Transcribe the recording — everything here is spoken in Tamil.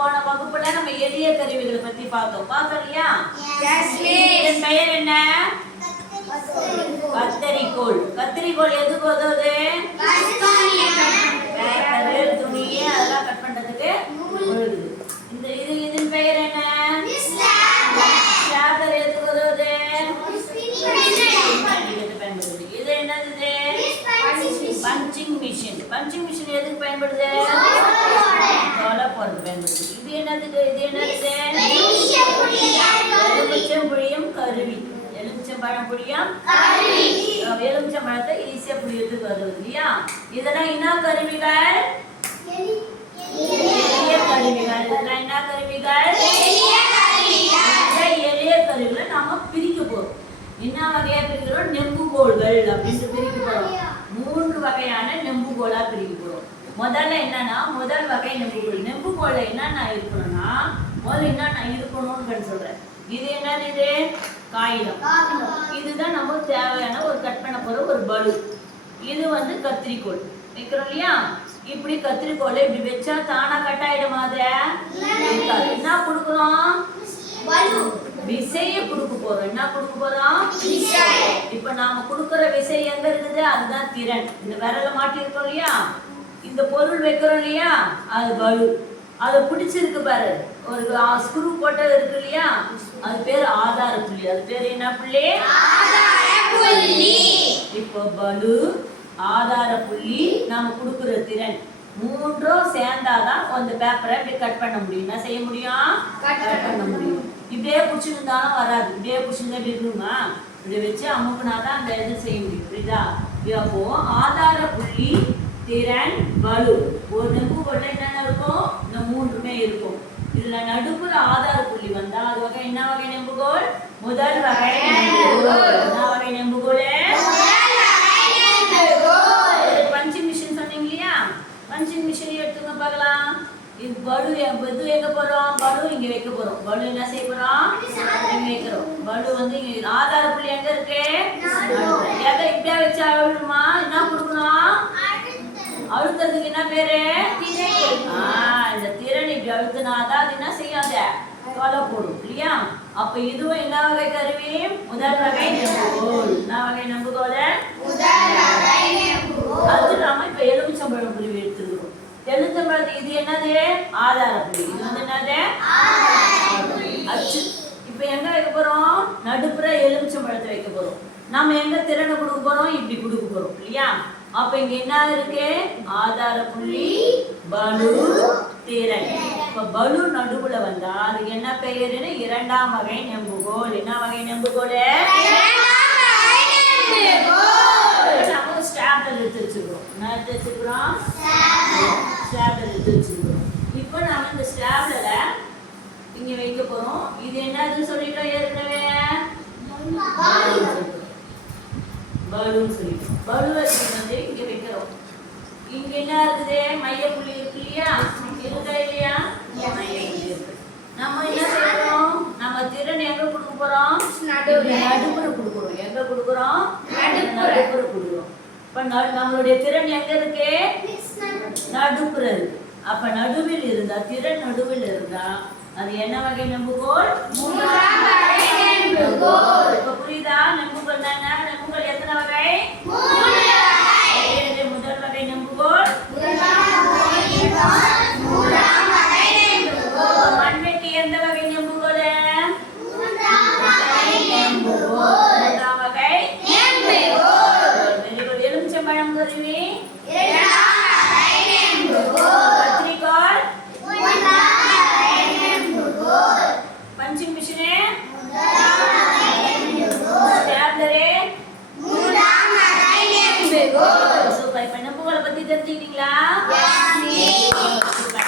போன வகுப்புல நம்ம எளிய கருவிகளை பத்தி பார்த்தோம் இல்லையா? இதன் பெயர் என்ன? கத்தரிக்கோல். கத்தரிக்கோல் எதுக்கு உதவுது? பேப்பர், துணி அதெல்லாம் கட் பண்றதுக்கு உதவுது. இதன் பெயர் என்ன? ஷார்பர். எதுக்கு உதவுது? இது என்னது? Punching machine. பஞ்சிங் மிஷின் எதுக்கு பயன்படுது? தோலை போடுறது பயன்படுது. இது என்னது? எலுமிச்சம் புளியும் கருவி. எலுமிச்சம்பழம் புளியும் எலுமிச்சம்பழத்தை ஈஸியா புளியத்துக்கு வருது இல்லையா? இதெல்லாம் என்ன கருவிகள்? எளிய கருவிகள். இதெல்லாம் என்ன கருவிகள்? எளிய கருவிகளை நாம பிரிக்க போறோம். என்ன வகையா பிரிக்கிறோம்? நெம்புகோல்கள் அப்படின்னு பிரிக்க போறோம். 3 வகையான நெம்புகோலா பிரிக்க போறோம். முதல்ல என்னன்னா, முதல் வகை நெம்புகோல். நெம்புகோல என்னன்னா இருக்கணும்னா, முதல்ல என்னன்னா இருக்கணும்னு சொல்றேன். இது என்னது? காகிதம். இதுதான் நமக்கு தேவையான ஒரு கட் பண்ண போற ஒரு பலு. இது கத்திரிக்கோல் வைக்கிறோம் இல்லையா? இப்படி கத்திரிக்கோலை இப்படி வச்சா தானா கட் ஆயிடுமா? என்ன கொடுக்குறோம்? விசைய கொடுக்க போறோம். என்ன கொடுக்க போறோம்? இப்ப நாம கொடுக்கற விசை எங்க இருக்குது? அதுதான் திறன். இந்த விரல மாட்டி இருக்கோம் இல்லையா? இந்த பொருள் வைக்கிறோம் இல்லையா? அது பலு. அதை பிடிச்சிருக்கு பாரு, ஒரு ஸ்க்ரூ போட்டது இருக்கு இல்லையா? அது பேர் ஆதார புள்ளி. அது பேர் என்ன புள்ளி? இப்போ பலு, ஆதார புள்ளி, நாம கொடுக்குற திறன், 3ம் சேர்ந்தாதான் அந்த பேப்பரை இப்படி கட் பண்ண முடியும். என்ன செய்ய முடியும்? கட் பண்ண முடியும். இப்படியே பிடிச்சிருந்தாலும் வராது. இப்படியே பிடிச்சிருந்தா இப்படி இருக்குமா? இப்படி வச்சு அமுக்குனாதான் அந்த இது செய்ய முடியும். புரியுதா? அப்போ ஆதார புள்ளி, திறன், பலு. ஒரு நெம்புகோல்ல என்னென்ன இருக்கும்? இந்த 3மே இருக்கும். இதுல நடுப்புற ஆதார புள்ளி வந்தா அது வகை என்ன வகை நெம்புகோல்? முதல் வகை நெம்புகோல். என்ன வகை நெம்புகோல்? பஞ்சிங் மிஷின் சொன்னீங்க இல்லையா? பஞ்சிங் மிஷின் எடுத்துங்க பார்க்கலாம். இது பலு. இது எங்க போறோம்? பலு இங்க வைக்க போறோம். பலு என்ன செய்ய போறோம்? இங்க வைக்கிறோம். பலு இங்க ஆதார புள்ளி எங்க இருக்கு? எதை இப்படியா வச்சு அழுமா? என்ன கொடுக்கணும்? அழுத்தத்துக்கு என்ன பேரு? இந்த திறன் இப்படி அழுத்தினாதான் அது என்ன செய்யாத தொலை போடும் இல்லையா? அப்ப இதுவும் என்ன வகை கருவி? முதல் வகை நெம்புகோல். என்ன வகை நெம்புகோல்? அது நாம இப்ப எலுமிச்சம்பழம் புள்ளி எடுத்துக்கிறோம். எலுமிச்சம்பழத்துக்கு இது என்னது? ஆதார புள்ளி. இது என்னது? அச்சு. இப்ப எங்க வைக்க போறோம்? நடுப்புற எலுமிச்சம்பழத்தை வைக்க போறோம். நாம எங்க திறனை கொடுக்க போறோம்? இப்படி கொடுக்க போறோம் இல்லையா? அப்ப இங்க என்ன இருக்கு? ஆதார புள்ளி, பலு, திறன். இப்ப பலு நடுவுல வந்தா அது என்ன பெயருன்னு? 2ஆம் வகை நெம்புகோல். என்ன வகை நெம்புகோல்? நம்ம ஸ்டாப்லர் எடுத்து வச்சுக்கிறோம். என்ன எடுத்து வச்சுக்கிறோம்? ஸ்டாப்லர் எடுத்து வச்சுக்கிறோம். இப்போ நாம இந்த ஸ்டாப்லரை இங்க வைக்க போறோம். இது என்னதுன்னு சொல்லிட்டோம் ஏற்கனவே? பலூன் சொல்லிட்டோம். பலூனை இங்க வைக்கிறோம். இங்க என்ன இருக்குது? மைய புள்ளி இருக்கு இல்லையா? இருக்கா இல்லையா? நம்ம என்ன செய்யறோம்? நம்ம திறன் எங்க கொடுக்க போறோம்? நடுப்புற கொடுக்குறோம். எங்க கொடுக்குறோம்? நடுப்புற கொடுக்குறோம். இப்ப நம்மளுடைய திறன் எங்க இருக்கு? நடுப்புற இருக்கு. அப்ப நடுவில் இருந்தா, திறன் நடுவில் இருந்தா அது என்ன வகை நெம்புகோல்? 3ஆம் வகை நெம்புகோல். இப்ப புரியுதா? நெம்புகோல் தாங்க. நெம்புகோல் எத்தனை வகை? 3 வகை. முதல் வகை நெம்புகோல், மண்வெட்டி எந்த வகை நெம்புகோல்? 3ஆம் வகை நெம்புகோல். எலுமிச்சம்பழம் கருவி, 2ஆம் வகை நெம்புகோல். கத்திரிக்கோல், 1ஆம் வகை நெம்புகோல். பஞ்சிங் மிஷினே, 1ஆம் வகை நெம்புகோல். ஸ்டாப்லரே, 3ஆம் வகை நெம்புகோல். சூப்பர். இப்ப நெம்புகோலை பத்தி தெரிஞ்சுக்கிட்டீங்களா?